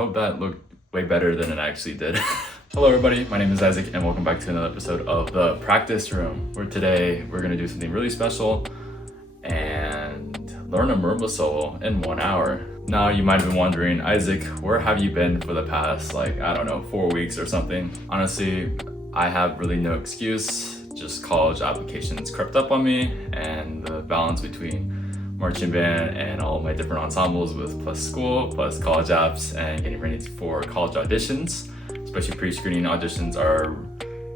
hope that looked way better than it actually did. Hello everybody, my name is Isaac and welcome back to another episode of The Practice Room, where today we're gonna do something really special and learn a marimba solo in 1 hour. Now you might have been wondering, Isaac, where have you been for the past, 4 weeks or something? Honestly, I have really no excuse. Just college applications crept up on me, and the balance between marching band and all my different ensembles with plus school, plus college apps, and getting ready for college auditions, especially pre-screening auditions are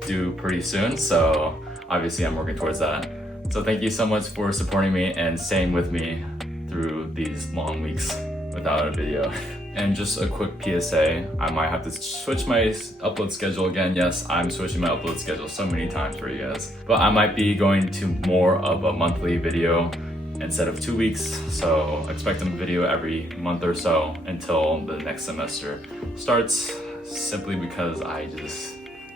due pretty soon. So obviously I'm working towards that. So thank you so much for supporting me and staying with me through these long weeks without a video. And just a quick PSA, I might have to switch my upload schedule again. Yes, I'm switching my upload schedule so many times for you guys. But I might be going to more of a monthly video instead of 2 weeks. So expect a video every month or so until the next semester starts, simply because I just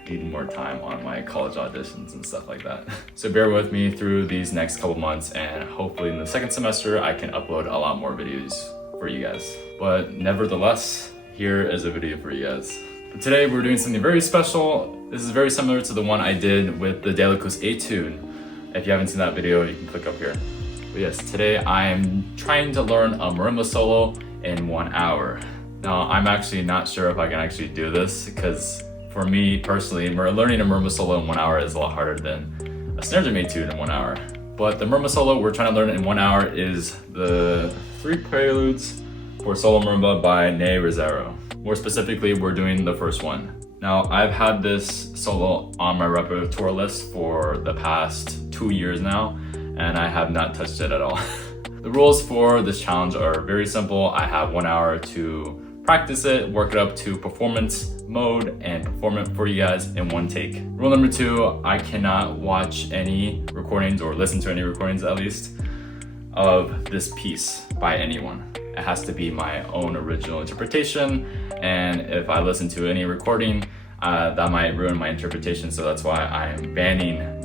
need more time on my college auditions and stuff like that. So bear with me through these next couple months, and hopefully in the second semester I can upload a lot more videos for you guys. But nevertheless, here is a video for you guys. But today we're doing something very special. This is very similar to the one I did with the De La Cruz A tune. If you haven't seen that video, you can click up here. But yes, today I am trying to learn a marimba solo in 1 hour. Now, I'm actually not sure if I can actually do this, because for me personally, learning a marimba solo in 1 hour is a lot harder than a snare drum etude in 1 hour. But the marimba solo we're trying to learn in 1 hour is the 3 preludes for solo marimba by Ney Rosero. More specifically, we're doing the first one. Now, I've had this solo on my repertoire list for the past 2 years now, and I have not touched it at all. The rules for this challenge are very simple. I have 1 hour to practice it, work it up to performance mode, and perform it for you guys in one take. Rule number 2, I cannot watch any recordings, or listen to any recordings at least, of this piece by anyone. It has to be my own original interpretation, and if I listen to any recording, that might ruin my interpretation, so that's why I am banning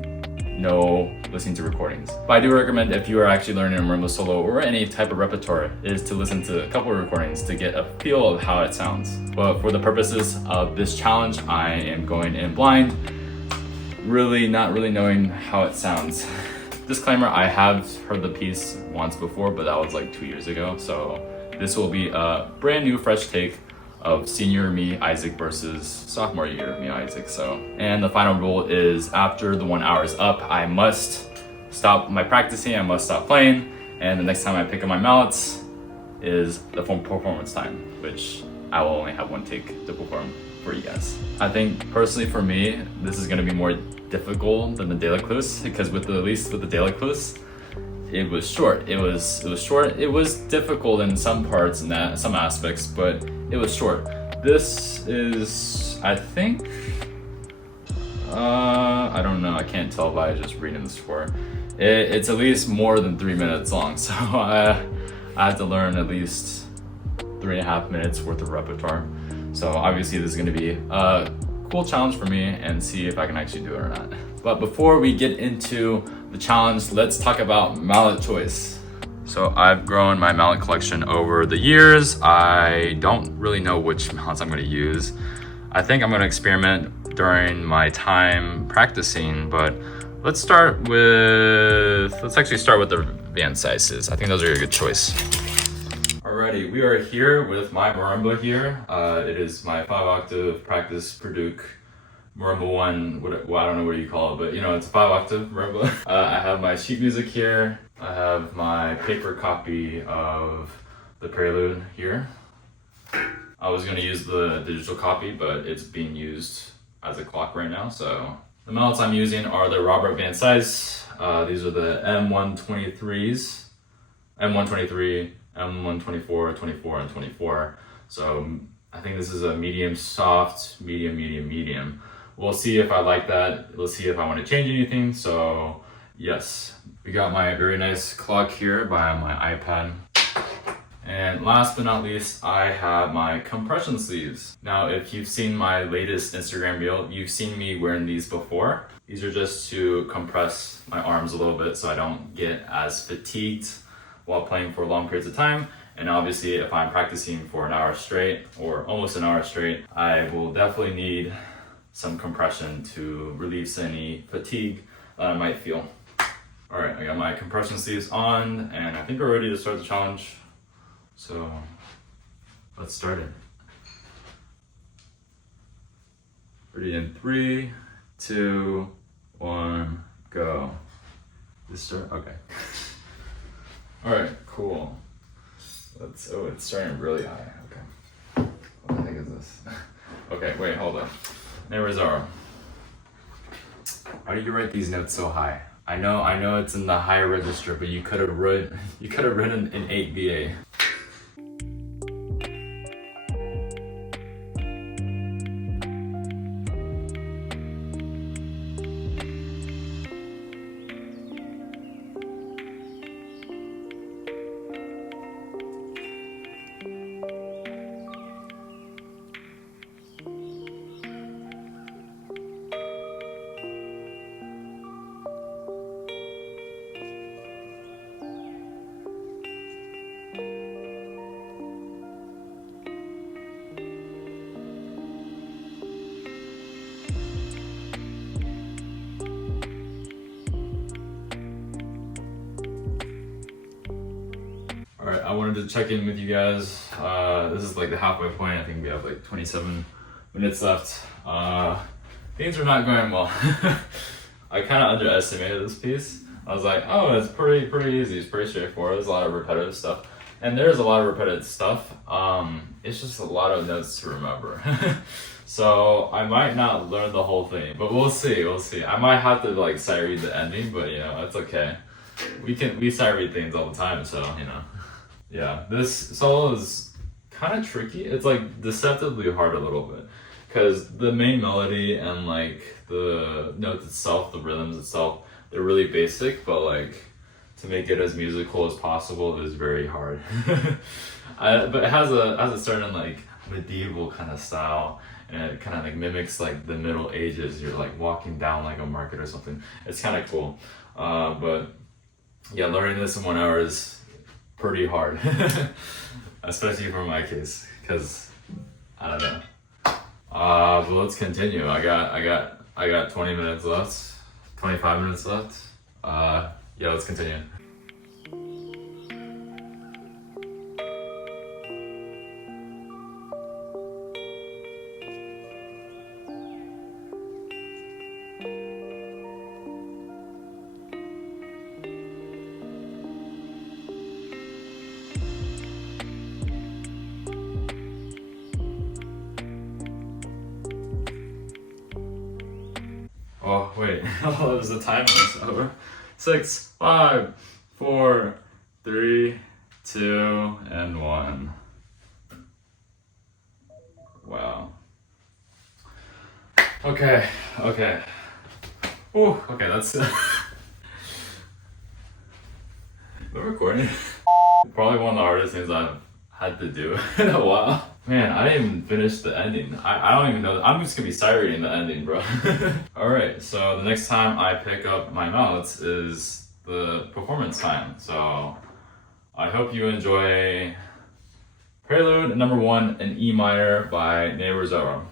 no listening to recordings. But I do recommend, if you are actually learning a marimba solo or any type of repertoire, is to listen to a couple of recordings to get a feel of how it sounds. But for the purposes of this challenge, I am going in blind, really not really knowing how it sounds. Disclaimer, I have heard the piece once before, but that was like 2 years ago. So this will be a brand new fresh take of senior me, Isaac, versus sophomore year me, Isaac. And the final rule is, after the 1 hour is up, I must stop my practicing, I must stop playing, and the next time I pick up my mallets is the performance time, which I will only have one take to perform for you guys. I think personally for me, this is gonna be more difficult than the De La Cruz, because at least with the De La Cruz, it was short. It was short. It was difficult in some parts and some aspects, but it was short. This is, I think, I don't know. I can't tell by just reading the score. It's at least more than 3 minutes long, so I had to learn at least 3.5 minutes worth of repertoire. So obviously this is going to be a cool challenge for me, and see if I can actually do it or not. But before we get into the challenge, let's talk about mallet choice. So I've grown my mallet collection over the years. I don't really know which mallets I'm going to use. I think I'm going to experiment during my time practicing, but let's actually start with the Van Sices. I think those are a good choice. Alrighty, we are here with my marimba here. It is my 5-octave practice Padouk marimba one. Well, I don't know what you call it, but it's a 5-octave marimba. I have my sheet music here. I have my paper copy of the prelude here. I was going to use the digital copy, but it's being used as a clock right now. So the mallets I'm using are the Robert Van Sice. These are the M123s, M123, M124, 24, and 24. So I think this is a medium soft, medium. We'll see if I like that. We'll see if I want to change anything. So yes, we got my very nice clock here by my iPad. And last but not least, I have my compression sleeves. Now, if you've seen my latest Instagram reel, you've seen me wearing these before. These are just to compress my arms a little bit so I don't get as fatigued while playing for long periods of time. And obviously, if I'm practicing for an hour straight or almost an hour straight, I will definitely need some compression to release any fatigue that I might feel. All right, I got my compression sleeves on, and I think we're ready to start the challenge. So let's start it. Ready in 3, 2, 1, go. This start? Okay. All right, cool. Oh, it's starting really high. Okay. What the heck is this? Okay, wait, hold on. There are. Why do you write these notes so high? I know it's in the higher register, but you could have written an 8 BA. Alright, I wanted to check in with you guys. This is like the halfway point. I think we have like 27 minutes left. Things are not going well. I kind of underestimated this piece. I was like, oh, it's pretty easy. It's pretty straightforward. There's a lot of repetitive stuff. And there's a lot of repetitive stuff. It's just a lot of notes to remember. So I might not learn the whole thing, but we'll see. I might have to like sight read the ending, but you know, it's okay. We sight read things all the time, so you know. Yeah, this solo is kind of tricky. It's like deceptively hard a little bit because the main melody and like the notes itself, the rhythms itself, they're really basic, but like to make it as musical as possible is very hard. But it has a certain like medieval kind of style, and it kind of like mimics like the Middle Ages. You're like walking down like a market or something. It's kind of cool. But yeah, learning this in 1 hour is pretty hard, especially for my case, because I don't know. But let's continue. I got 20 minutes left, 25 minutes left. Yeah, let's continue. Oh wait, oh, there's a timer. It's over. 6, 5, 4, 3, 2, and 1. Wow. Okay. Ooh, okay, that's we're recording. Probably one of the hardest things I've had to do in a while. Man, I didn't even finish the ending. I don't even know. I'm just gonna be sight reading the ending, bro. Alright, so the next time I pick up my mallets is the performance time. So I hope you enjoy Prelude number 1 in E minor by Neighbor Zoro.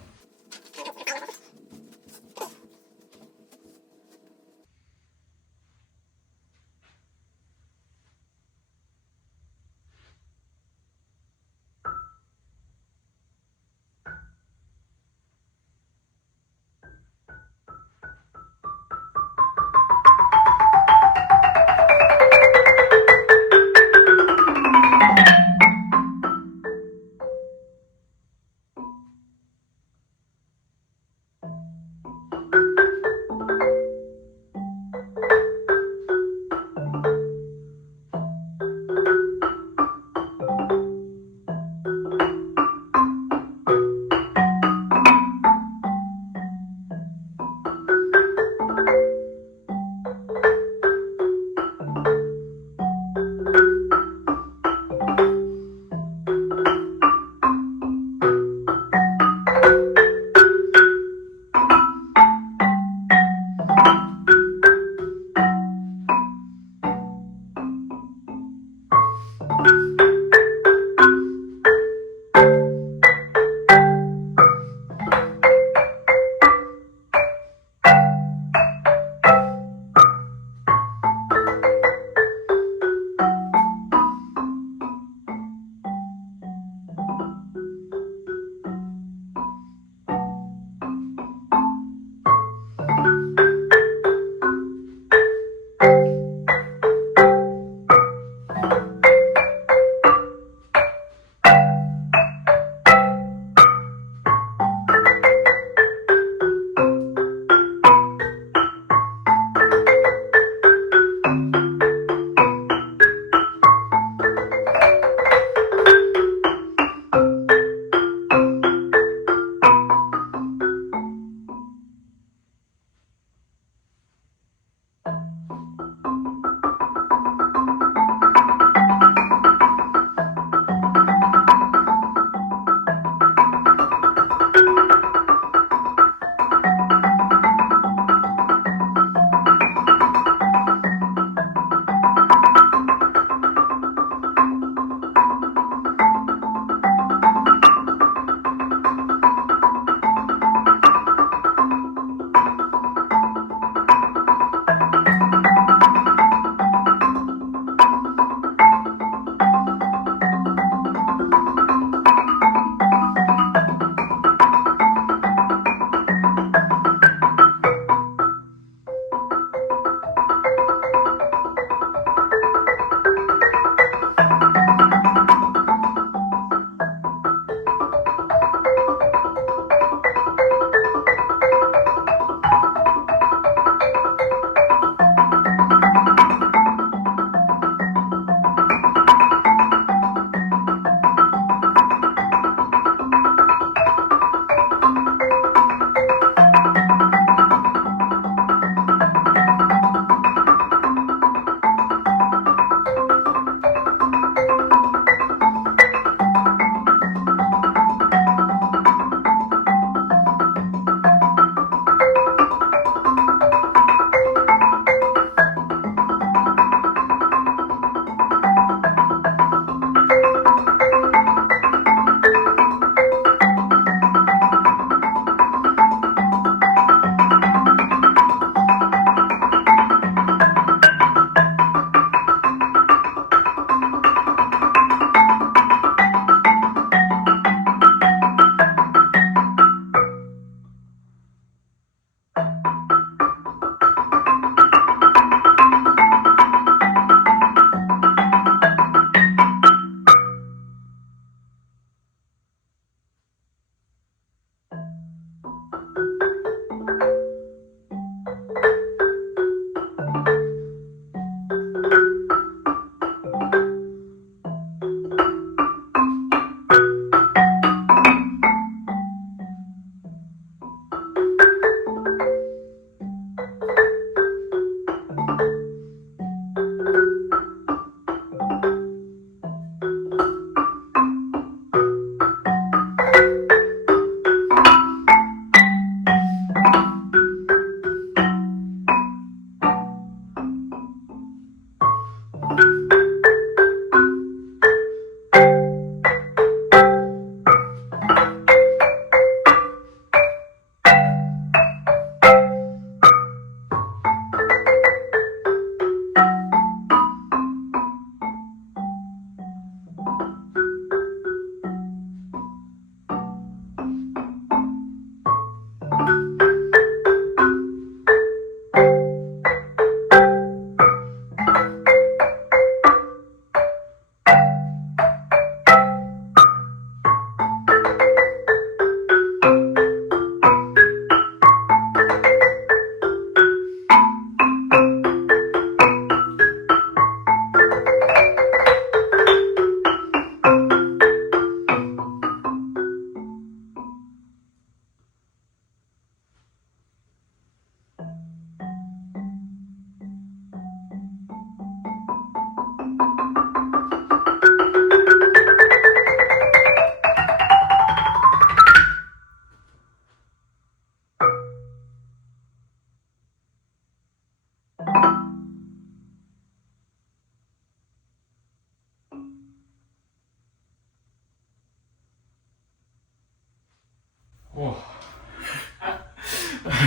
Oh.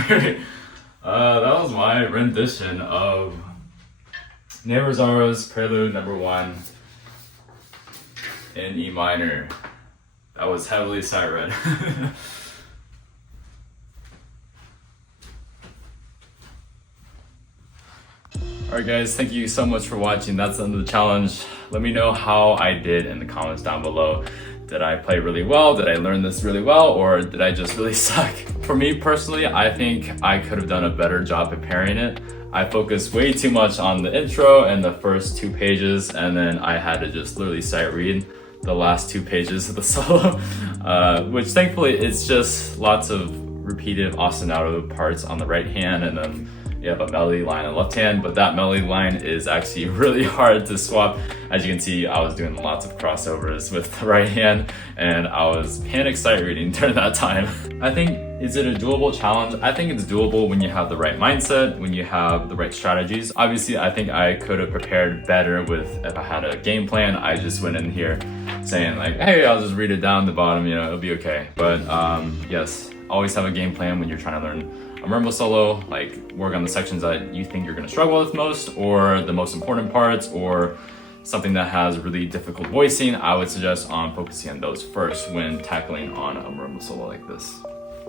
That was my rendition of Neighbor's Prelude Number 1 in E minor. That was heavily sight read. Alright guys, thank you so much for watching. That's the end of the challenge. Let me know how I did in the comments down below. Did I play really well? Did I learn this really well? Or did I just really suck? For me personally, I think I could have done a better job preparing it. I focused way too much on the intro and the first 2 pages, and then I had to just literally sight read the last 2 pages of the solo, which thankfully it's just lots of repeated ostinato parts on the right hand, and then you have a melody line on the left hand, but that melody line is actually really hard to swap. As you can see, I was doing lots of crossovers with the right hand, and I was panic sight reading during that time. I think, is it a doable challenge? I think it's doable when you have the right mindset, when you have the right strategies. Obviously, I think I could have prepared better with, if I had a game plan. I just went in here saying like, hey, I'll just read it down the bottom, you know, it'll be okay. But yes, always have a game plan when you're trying to learn a marimba solo, like work on the sections that you think you're gonna struggle with most, or the most important parts, or something that has really difficult voicing. I would suggest on focusing on those first when tackling on a marimba solo like this.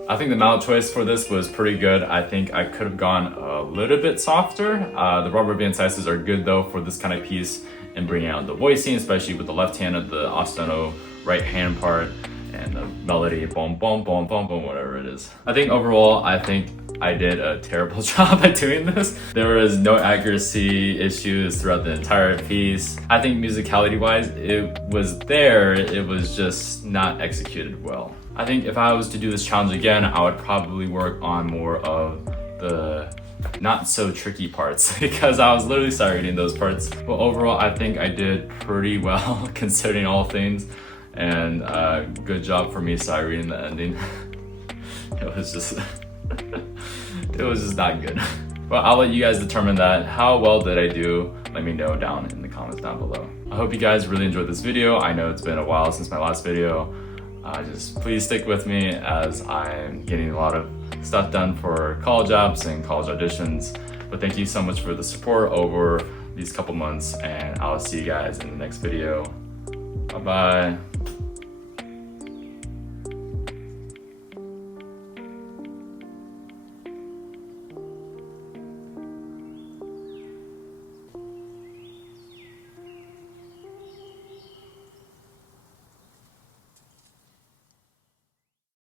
I think the mallet choice for this was pretty good. I think I could have gone a little bit softer. The rubber band Sices are good though for this kind of piece and bringing out the voicing, especially with the left hand of the ostinato right hand part and the melody, boom, boom, boom, boom, boom, whatever it is. I think overall, I think I did a terrible job at doing this. There was no accuracy issues throughout the entire piece. I think musicality-wise, it was there, it was just not executed well. I think if I was to do this challenge again, I would probably work on more of the not so tricky parts because I was literally sight reading those parts. But overall, I think I did pretty well considering all things. And good job for me sight reading the ending. It was just not good. But I'll let you guys determine that. How well did I do? Let me know down in the comments down below. I hope you guys really enjoyed this video. I know it's been a while since my last video. Just please stick with me as I'm getting a lot of stuff done for college apps and college auditions. But thank you so much for the support over these couple months, and I'll see you guys in the next video. Bye-bye.